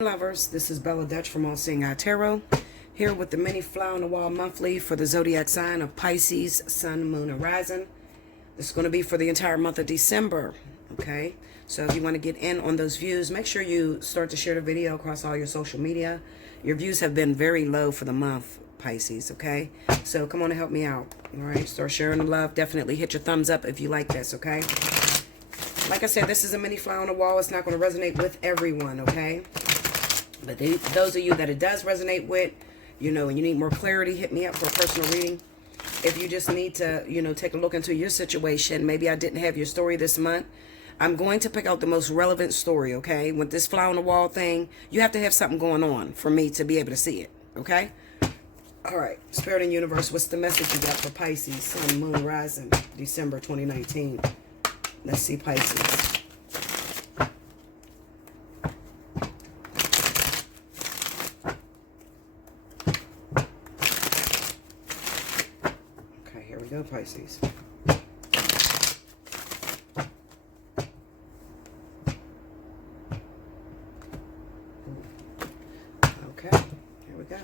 Lovers, this is Bella Dutch from Allseeingeyetarot, here with the mini fly on the wall monthly for the zodiac sign of Pisces, Sun, Moon, and Rising. This is going to be for the entire month of December, okay? So if you want to get in on those views, make sure you start to share the video across all your social media. Your views have been very low for the month, Pisces, okay? So come on and help me out, all right? Start sharing the love. Definitely hit your thumbs up if you like this, okay? Like I said, this is a mini fly on the wall. It's not going to resonate with everyone, okay? But those of you that it does resonate with, and you need more clarity, hit me up for a personal reading. If you just need to, take a look into your situation, maybe I didn't have your story this month, I'm going to pick out the most relevant story, okay? With this fly on the wall thing, you have to have something going on for me to be able to see it, okay? All right, Spirit and Universe, what's the message you got for Pisces, Sun, Moon, Rising, December 2019? Let's see, Pisces. Here we go, Pisces. Okay, here we go.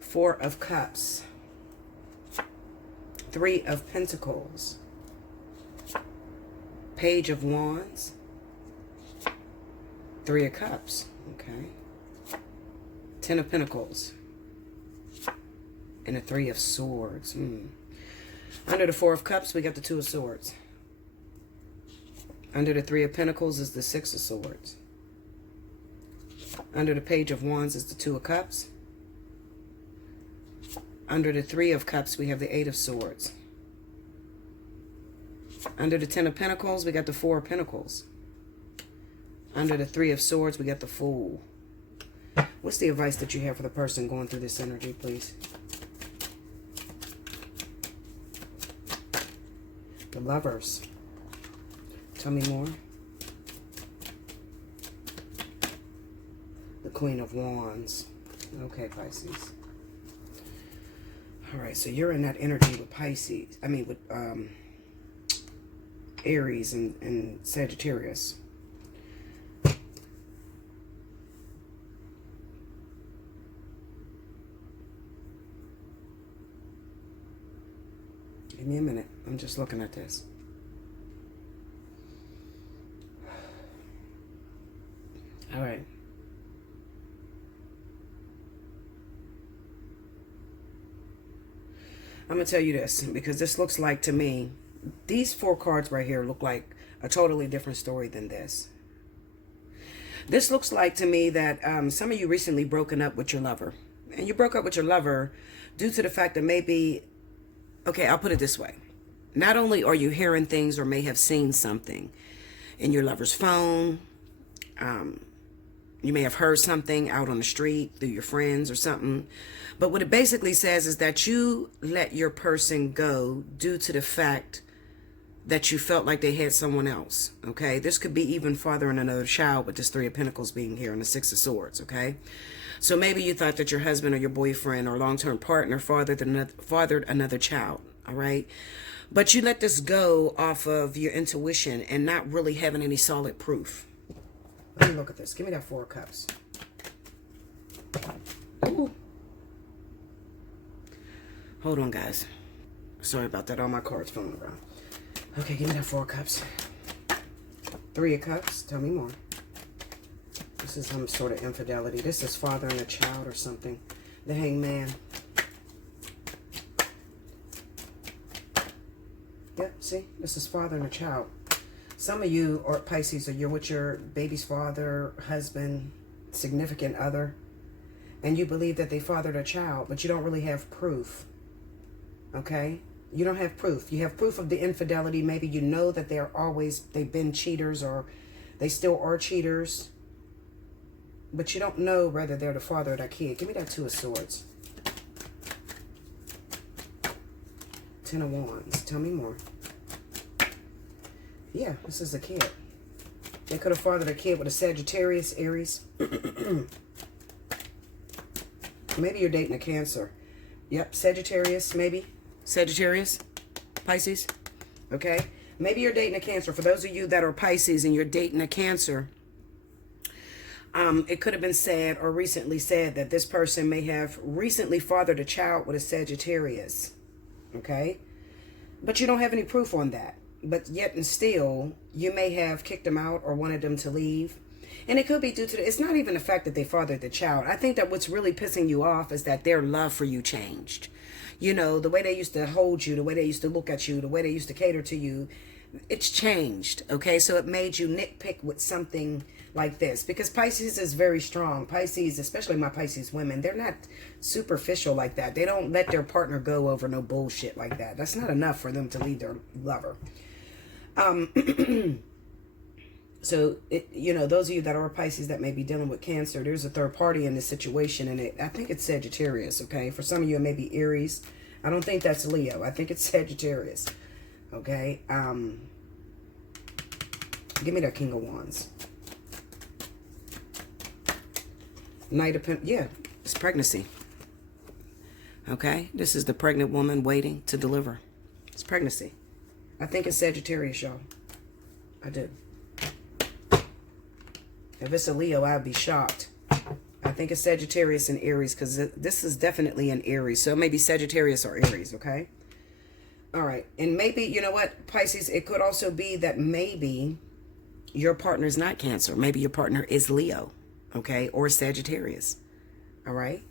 Four of Cups. Three of Pentacles. Page of Wands. Three of Cups. Okay. Ten of Pentacles. And a Three of Swords. Under the Four of Cups, we got the Two of Swords. Under the Three of Pentacles is the Six of Swords. Under the Page of Wands is the Two of Cups. Under the Three of Cups, we have the Eight of Swords. Under the Ten of Pentacles, we got the Four of Pentacles. Under the Three of Swords, we got the Fool. What's the advice that you have for the person going through this energy, please? The Lovers. Tell me more. The Queen of Wands. Okay, Pisces. All right, so you're in that energy with Pisces. I mean, with Aries and Sagittarius. Give me a minute. I'm just looking at this. All right. I'm going to tell you this, because this looks like, to me, these four cards right here look like a totally different story than this. This looks like to me that some of you recently broken up with your lover. And you broke up with your lover due to the fact that maybe... Okay, I'll put it this way. Not only are you hearing things or may have seen something in your lover's phone, you may have heard something out on the street through your friends or something, but what it basically says is that you let your person go due to the fact that you felt like they had someone else, okay? This could be even fathering another child with this Three of Pentacles being here and the Six of Swords, okay? So maybe you thought that your husband or your boyfriend or long-term partner fathered another child, all right? But you let this go off of your intuition and not really having any solid proof. Let me look at this. Give me that Four of Cups. Ooh. Hold on, guys. Sorry about that. All my cards falling around. Okay, give me that Four of Cups. Three of Cups. Tell me more. This is some sort of infidelity. This is fathering a child or something. The Hangman. Yep, see? This is fathering a child. Some of you, or Pisces, you're with your baby's father, husband, significant other, and you believe that they fathered a child, but you don't really have proof. Okay? You don't have proof. You have proof of the infidelity. Maybe you know that they've been cheaters, or they still are cheaters. But you don't know whether they're the father of that kid. Give me that Two of Swords. Ten of Wands. Tell me more. Yeah, this is a kid. They could have fathered a kid with a Sagittarius, Aries. Maybe you're dating a Cancer. Yep, Sagittarius, maybe. Sagittarius, Pisces. Okay? Maybe you're dating a Cancer. For those of you that are Pisces and you're dating a Cancer, It could have been said or recently said that this person may have recently fathered a child with a Sagittarius. Okay? But you don't have any proof on that. But yet and still, you may have kicked them out or wanted them to leave. And it could be due to, it's not even the fact that they fathered the child. I think that what's really pissing you off is that their love for you changed. You know, the way they used to hold you, the way they used to look at you, the way they used to cater to you, it's changed. Okay, so it made you nitpick with something like this. Because Pisces is very strong. Pisces, especially my Pisces women, they're not superficial like that. They don't let their partner go over no bullshit like that. That's not enough for them to leave their lover. So, you know, those of you that are Pisces that may be dealing with Cancer, there's a third party in this situation, and I think it's Sagittarius, okay? For some of you, it may be Aries. I don't think that's Leo. I think it's Sagittarius, okay? Give me that King of Wands. Knight of Pentacles. Yeah, it's pregnancy, okay? This is the pregnant woman waiting to deliver. It's pregnancy. I think it's Sagittarius, y'all. I do. If it's a Leo, I'd be shocked. I think it's Sagittarius and Aries, because this is definitely an Aries. So maybe Sagittarius or Aries, okay? All right. And maybe, you know what, Pisces, it could also be that maybe your partner is not Cancer. Maybe your partner is Leo, okay? Or Sagittarius, all right?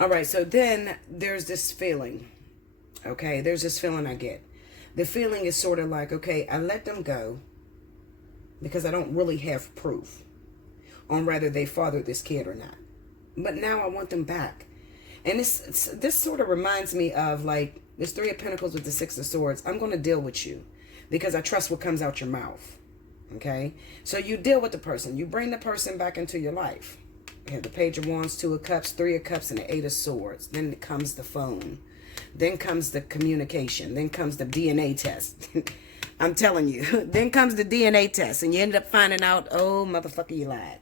All right, so then there's this feeling. Okay, there's this feeling I get. The feeling is sort of like, okay, I let them go because I don't really have proof on whether they fathered this kid or not. But now I want them back. And this sort of reminds me of like this Three of Pentacles with the Six of Swords. I'm going to deal with you because I trust what comes out your mouth. Okay, so you deal with the person. You bring the person back into your life. You have the Page of Wands, Two of Cups, Three of Cups, and the Eight of Swords. Then comes the phone. Then comes the communication. Then comes the DNA test. I'm telling you. Then comes the DNA test. And you end up finding out, oh, motherfucker, you lied.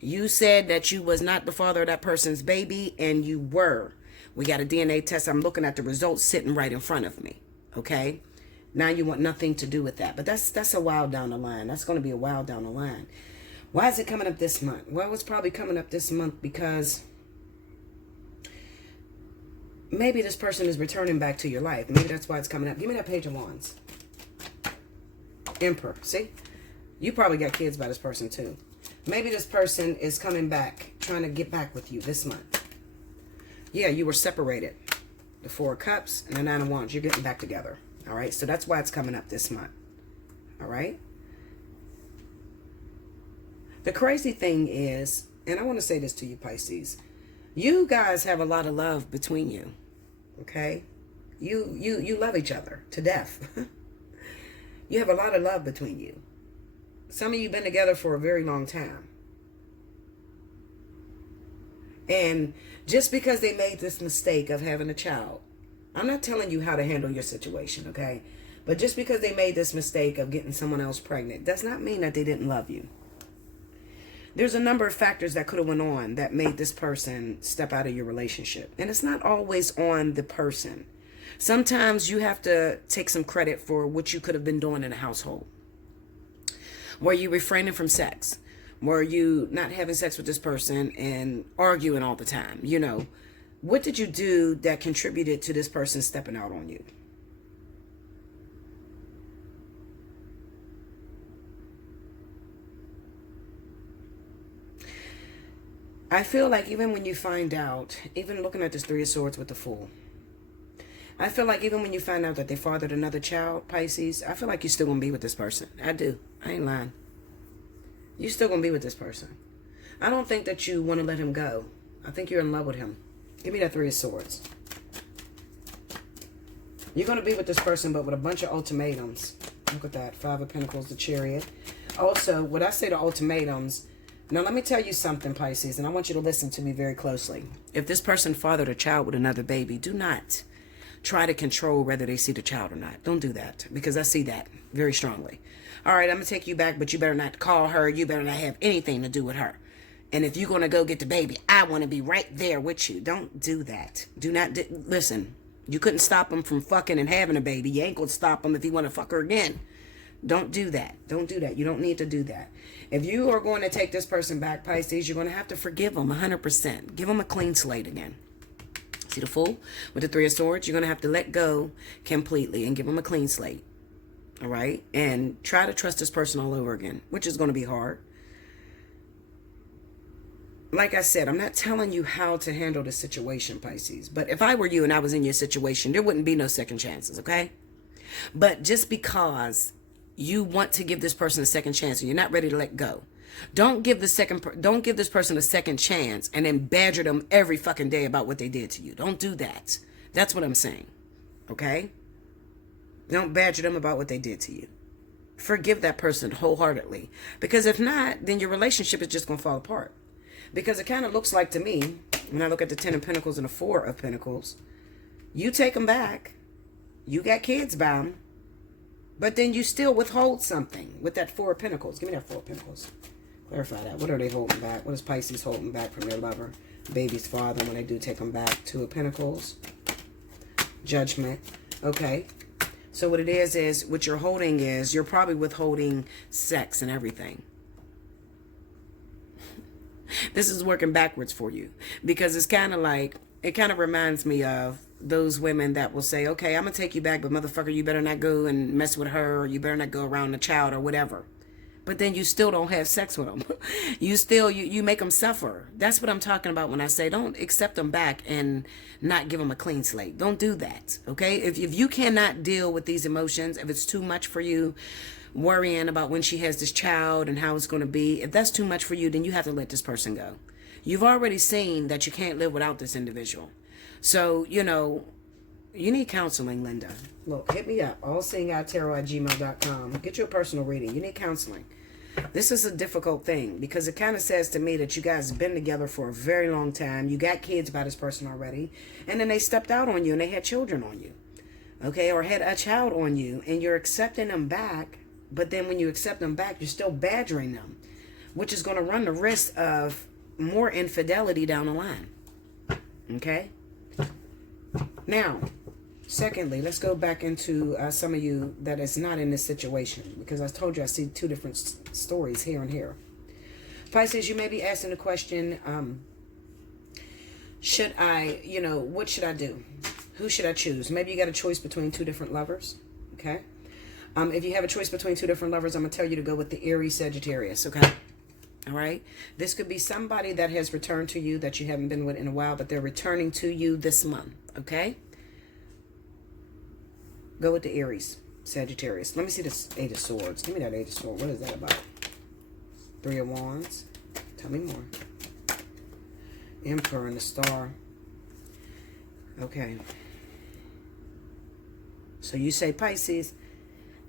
You said that you was not the father of that person's baby, and you were. We got a DNA test. I'm looking at the results sitting right in front of me. Okay? Now you want nothing to do with that. But that's a while down the line. That's going to be a while down the line. Why is it coming up this month? Well, it's probably coming up this month because maybe this person is returning back to your life. Maybe that's why it's coming up. Give me that Page of Wands. Emperor. See? You probably got kids by this person too. Maybe this person is coming back, trying to get back with you this month. Yeah, you were separated. The Four of Cups and the Nine of Wands. You're getting back together. All right? So that's why it's coming up this month. All right? The crazy thing is, and I want to say this to you, Pisces, you guys have a lot of love between you, okay? You love each other to death. You have a lot of love between you. Some of you have been together for a very long time. And just because they made this mistake of having a child, I'm not telling you how to handle your situation, okay? But just because they made this mistake of getting someone else pregnant does not mean that they didn't love you. There's a number of factors that could have went on that made this person step out of your relationship. And it's not always on the person. Sometimes you have to take some credit for what you could have been doing in a household. Were you refraining from sex? Were you not having sex with this person and arguing all the time? You know, what did you do that contributed to this person stepping out on you? I feel like even when you find out, even looking at this Three of Swords with the Fool, I feel like even when you find out that they fathered another child, Pisces, I feel like you're still going to be with this person. I do. I ain't lying. You're still going to be with this person. I don't think that you want to let him go. I think you're in love with him. Give me that Three of Swords. You're going to be with this person, but with a bunch of ultimatums. Look at that. Five of Pentacles, the Chariot. Also, when I say the ultimatums, now, let me tell you something, Pisces, and I want you to listen to me very closely. If this person fathered a child with another baby, do not try to control whether they see the child or not. Don't do that, because I see that very strongly. All right, I'm going to take you back, but you better not call her. You better not have anything to do with her. And if you're going to go get the baby, I want to be right there with you. Don't do that. Do not, listen, You couldn't stop him from fucking and having a baby. You ain't gonna stop him if he want to fuck her again. Don't do that. Don't do that. You don't need to do that. If you are going to take this person back, Pisces, you're going to have to forgive them 100%. Give them a clean slate again. See the Fool? With the Three of Swords, you're going to have to let go completely and give them a clean slate. All right? And try to trust this person all over again, which is going to be hard. Like I said, I'm not telling you how to handle the situation, Pisces. But if I were you and I was in your situation, there wouldn't be no second chances, okay? But just because you want to give this person a second chance and you're not ready to let go, don't give this person a second chance and then badger them every fucking day about what they did to you. Don't do that. That's what I'm saying, okay? Don't badger them about what they did to you. Forgive that person wholeheartedly. Because if not, then your relationship is just going to fall apart. Because it kind of looks like to me, when I look at the 10 of Pentacles and the 4 of Pentacles, you take them back, you got kids by them, but then you still withhold something with that 4 of Pentacles. Give me that 4 of Pentacles. Clarify that. What are they holding back? What is Pisces holding back from their lover? Baby's father when they do take them back. 2 of Pentacles. Judgment. Okay. So what it is what you're holding is, you're probably withholding sex and everything. This is working backwards for you, because it's kind of like, it kind of reminds me of those women that will say, okay, I'm going to take you back, but motherfucker, you better not go and mess with her, or you better not go around the child or whatever. But then you still don't have sex with them. You make them suffer. That's what I'm talking about when I say don't accept them back and not give them a clean slate. Don't do that, okay? If you cannot deal with these emotions, if it's too much for you, worrying about when she has this child and how it's going to be, if that's too much for you, then you have to let this person go. You've already seen that you can't live without this individual. So, you need counseling, Linda. Look, hit me up, allseeingeyetarot@gmail.com. Get you a personal reading. You need counseling. This is a difficult thing, because it kind of says to me that you guys have been together for a very long time. You got kids by this person already, and then they stepped out on you and they had children on you, okay, or had a child on you, and you're accepting them back. But then when you accept them back, you're still badgering them, which is going to run the risk of more infidelity down the line. Okay? Now, secondly, let's go back into some of you that is not in this situation, because I told you I see two different stories here and here. Pisces, you may be asking the question, should I, what should I do? Who should I choose? Maybe you got a choice between two different lovers. Okay? If you have a choice between two different lovers, I'm going to tell you to go with the Aries Sagittarius, okay? All right? This could be somebody that has returned to you that you haven't been with in a while, but they're returning to you this month, okay? Go with the Aries Sagittarius. Let me see this 8 of Swords. Give me that 8 of Swords. What is that about? 3 of Wands. Tell me more. Emperor and the Star. Okay. So you say, Pisces,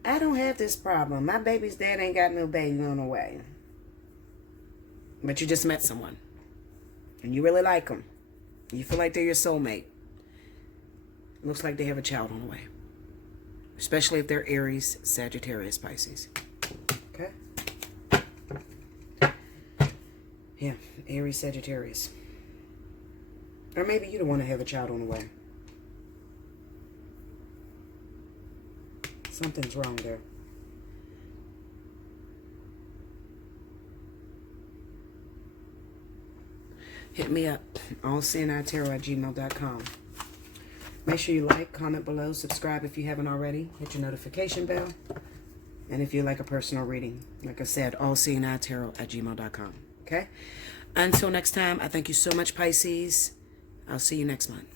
I don't have this problem. My baby's dad ain't got no baby on the way. But you just met someone. And you really like them. You feel like they're your soulmate. Looks like they have a child on the way. Especially if they're Aries, Sagittarius, Pisces. Okay? Yeah, Aries, Sagittarius. Or maybe you don't want to have a child on the way. Something's wrong there. Hit me up. Allseeingeyetarot@gmail.com. Make sure you like, comment below, subscribe if you haven't already. Hit your notification bell. And if you like a personal reading, like I said, allseeingeyetarot@gmail.com. Okay? Until next time, I thank you so much, Pisces. I'll see you next month.